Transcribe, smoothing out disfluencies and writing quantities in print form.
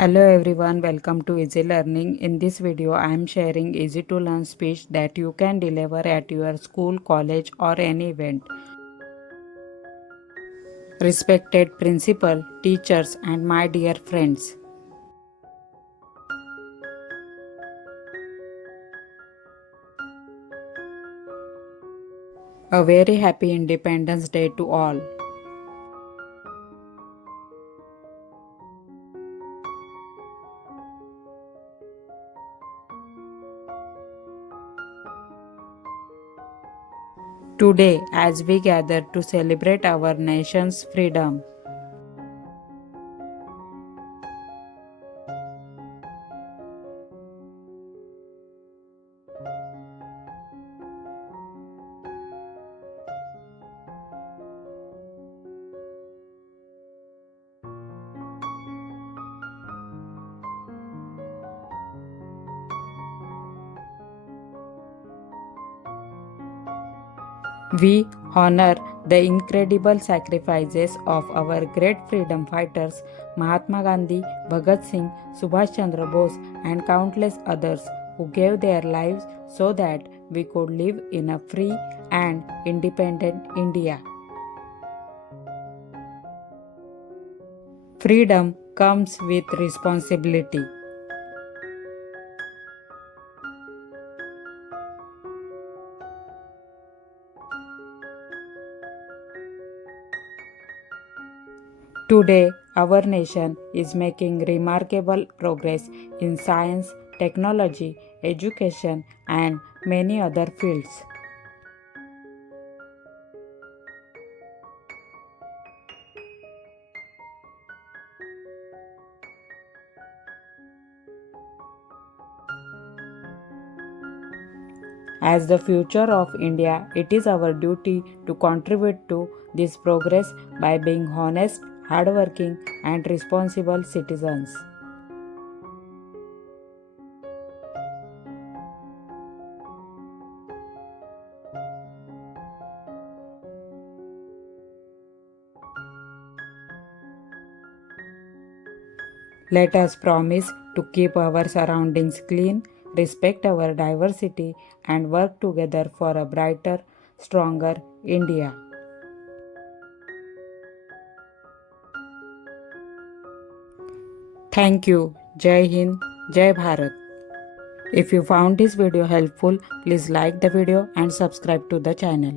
Hello everyone, welcome to Easy Learning. In this video, I am sharing easy to learn speech that you can deliver at your school, college or any event. Respected principal, teachers and my dear friends. A very happy Independence Day to all. Today, as we gather to celebrate our nation's freedom, we honor the incredible sacrifices of our great freedom fighters Mahatma Gandhi, Bhagat Singh, Subhash Chandra Bose, and countless others who gave their lives so that we could live in a free and independent India. Freedom comes with responsibility. Today, our nation is making remarkable progress in science, technology, education, and many other fields. As the future of India, it is our duty to contribute to this progress by being honest, hardworking, and responsible citizens. Let us promise to keep our surroundings clean, respect our diversity, and work together for a brighter, stronger India. Thank you. Jai Hind, Jai Bharat. If you found this video helpful, please like the video and subscribe to the channel.